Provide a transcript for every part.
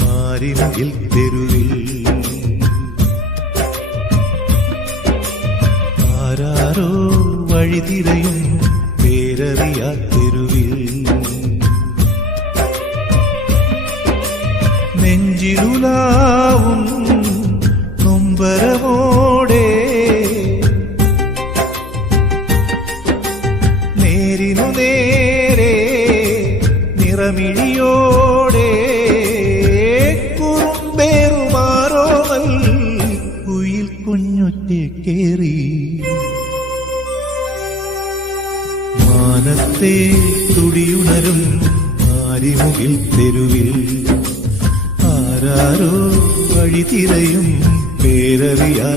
മാരിമുകിൽ തെരുവിൽ. ആരാരോ വഴിതിരയും പേരറിയാ തെരുവിൽ. നെഞ്ചിലുലാവും നൊമ്പരമോടെ നേരിനു നേരെ നിറമിഴിയോടെ കുറുമ്പേറുമാറോവൽ കുയിൽ കേറി. മാനത്തെ തുടിയുണരും ആരിമുകിൽ തെരുവിൽ. ആരാരോ വഴിതിരയും പേരറിയാ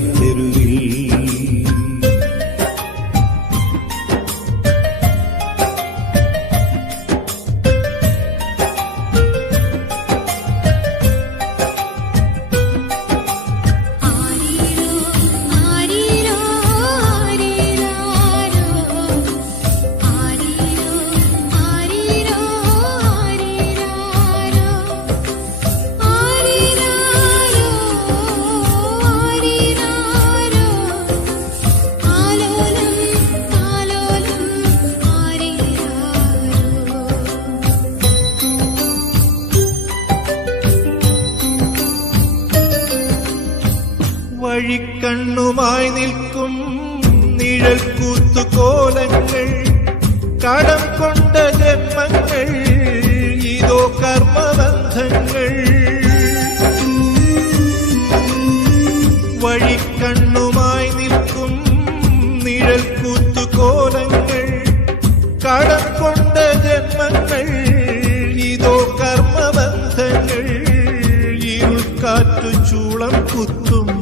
വഴിക്കണ്ണുമായി നിൽക്കും നിഴൽ കൂത്തുകോലങ്ങൾ. കടം കൊണ്ട ജന്മങ്ങൾ ഇതോ കർമ്മബന്ധങ്ങൾ. വഴിക്കണ്ണുമായി നിൽക്കും നിഴൽ കൂത്തുകോലങ്ങൾ. കടം കൊണ്ട ജന്മങ്ങൾ ഇതോ കർമ്മബന്ധങ്ങൾ. ഇരുൾക്കാറ്റു ചൂളം കുത്തും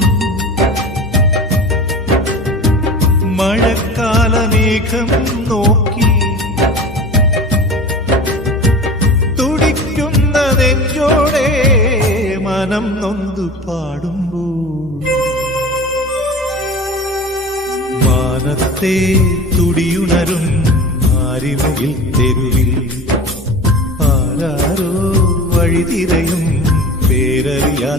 മഴക്കാലമേഘം നോക്കി തുടിക്കുന്ന നെഞ്ചോടെ മനം നൊന്തു പാടുമ്പോൾ മാനത്തെ തുടിയുണരും ആരിമുകിൽ തെരുവിൽ ആരാരോ വഴിതിരയും പേരറിയാ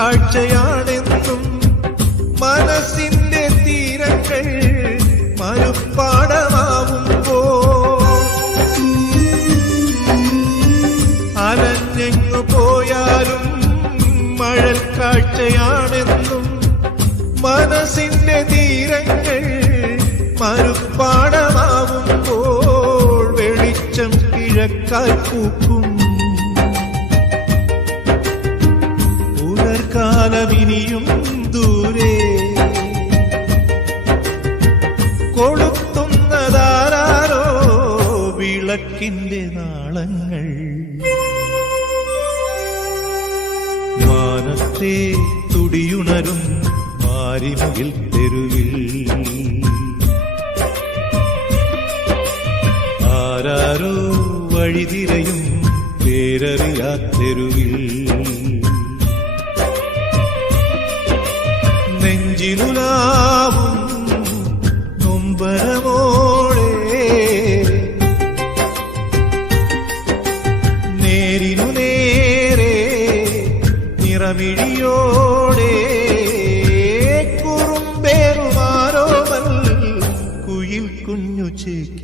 കാഴ്ചയാണെന്നും മനസ്സിന്റെ തീരങ്ങൾ മരുപ്പാടമാവുമ്പോ അലഞ്ഞെങ്ങു പോയാലും മഴൽ കാഴ്ചയാണെന്നും മനസ്സിന്റെ തീരങ്ങൾ മരുപ്പാടമാവുമ്പോൾ വെളിച്ചം കിഴക്കായി പൂക്കും പുലർക്കാലമിനിയും ദൂരെ. കൊളുത്തുന്നതാരോ വിളക്കിന്റെ നാളങ്ങൾ. മാനത്തെ തുടിയുണരും മാരിമുകിൽ തെരുവിൽ. ആരാരോ വഴിതിരയും പേരറിയാ നെഞ്ചിലുലാവും നൊമ്പരമോളെ. നേരിനു നേരെ നിറമിഴിയോടെ കുറുമ്പേറുമാരോവൽ കുയിൽ കുഞ്ഞു ചേക്കി